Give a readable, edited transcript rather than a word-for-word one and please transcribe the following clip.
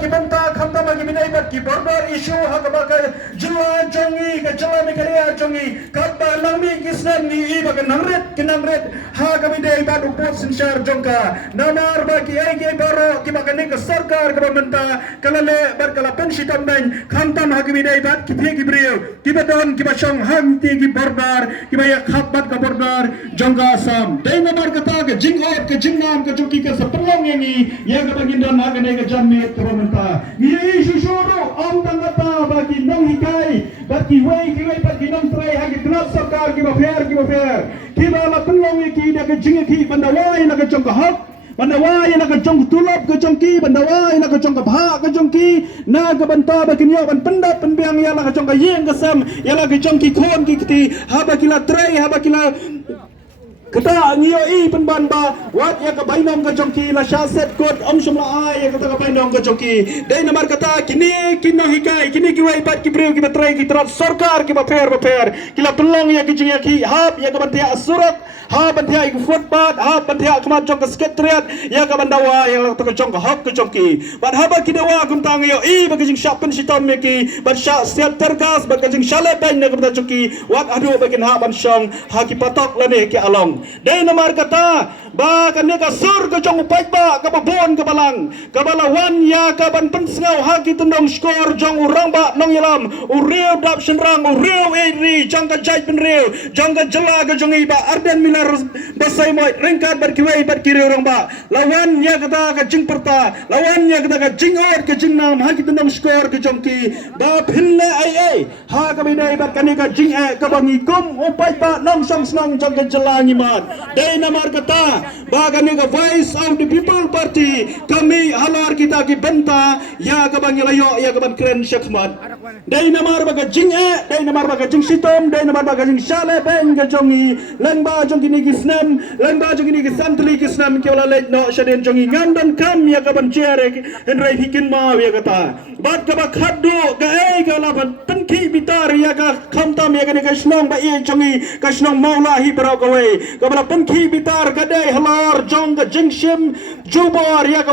ki banta khamta ma ki binai bat ki borbar issue ha ka ba ka jila jongi ka jila me kariya jongi kapta langmi kisnan ni ba ka nangret ha ka binai bat upot sinshar jongka namar ba ki ai ke baro ki ba ka ne ka sarkar ka banta kalale bar kala pensi tambang khamta ma ki binai bat ki phe ki brio ki ba don ki ba shong ham ti ki borbar ki ba ya khat bat ka borbar jongka sam dei namar ka ta ka jingop ka jingnam ka jongi ka sapelong yangi ya ka bagindan ha ka ne ka jamme ka banta ni shuru om tangata bagi nong hikai bagi wei ki wei bagi nong trai ha ki knap sarkar ki ba fair ki ba la penlong ki da ka jing ki banda wai na ka jong ka hak banda wai na ka jong tulap ka jong ki banda wai na ka jong ka bha ka jong ki na ka banta ba ki nyo ban pendat penbiang ya la ka jong ka yeng ka sam ya la ka jong ki khon ki ti ha ba ki la trai ha ba ki la kata ngiyo I penban ba wat ya ka bainom ka jongki la shaset kot om shumla ai ya kata ka bainom ka jongki dei namar kata kini kinno hikai kini ki wai pat ki breu ki batrai ki trat sarkar ki ba fair ki la pelong ya ki jing ya ki hab ya ka bantia surat ha bantia ki footpath ha bantia ka jong ka sekretariat ya ka bandawa ya ka jong ka hab ka jongki bat haba ki dewa kum tang yo I ba ki jing shap pen sitom me ki ba sha set terkas ba ka jing shale bain na ka bata jongki wat adu ba kin ha ban shong ha ki patok la ne ki along dei namar kata ba kane ka sur ka jong upai ba ka babon ka balang ka balawan ya ka ban pensngau ha ki tendong skor jong urang ba nong yalam ureu dap senrang ureu eri jong ka jai pen reu jong ka jela ka jong I ba arden milar basai moi rengkat bar kiwei bar kireu rang ba lawan ya kata ka jing perta lawan ya kata ka jing or ka jing nam ha ki tendong skor ka jong ki ba phinle ai ha ka bidai ba kane ka jing ka bangi kum upai ba nong sang snang jong ka jela ngiman dei namar kata bagane ka voice of the people party kami halar kita ki benta ya ka bang layo ya ka ban kren shakmat dei namar baga jing dei namar baga jing sitom dei namar baga jing shale ben ka jongi lengba jongi ni kisnam lengba jongi ni kisantli kisnam ki wala lek no shaden jongi ngandan kam ya ka ban chere henrai hikin ma ya kata bat ka ba khaddu ka ai ka la ban penki bitar ya ka khamtam ya ka ni ka snong ba i jongi ka snong maula hi brau ka wei ka bala penki bitar kadai halar jong ka jingshim jubar ya ka